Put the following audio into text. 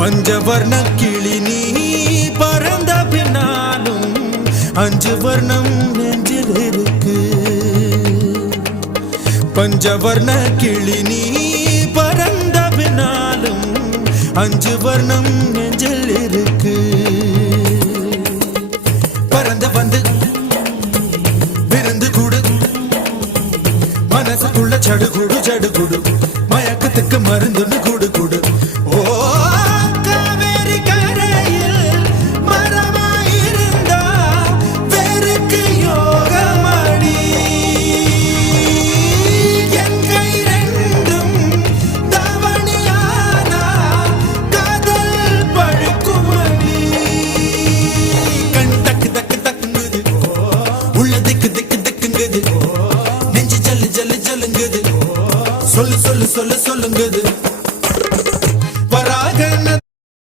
பஞ்சவர்ண கிளி நீ பறந்த பின்னாலும் 5 வர்ணம் நெஞ்சில் இருக்கு. பஞ்சவர்ண கிளி நீ பறந்த பின்னாலும் 5 வர்ணம் நெஞ்சில் இருக்கு. பறந்து வந்து விருந்து கூடு மனசுக்குள்ள சடுகுடு சடுகுடு மயக்கத்துக்கு மருந்துன்னு கூடு கூடு. ஓ காவேரி கரையில் மரமாயிருந்தா வேருக்கு யோகமடி. என் கை ரெண்டும் தவணியானா காதல் பழுக்குமடி. கண் தக்கு தக்கு தக்குங்குது, உள்ள திக்கு திக்கு திக்குங்குது, நெஞ்சு ஜல்லு ஜல்லு ஜல்லுங்குது, சொல்லு சொல்லு சொல்லு சொல்லுங்குது.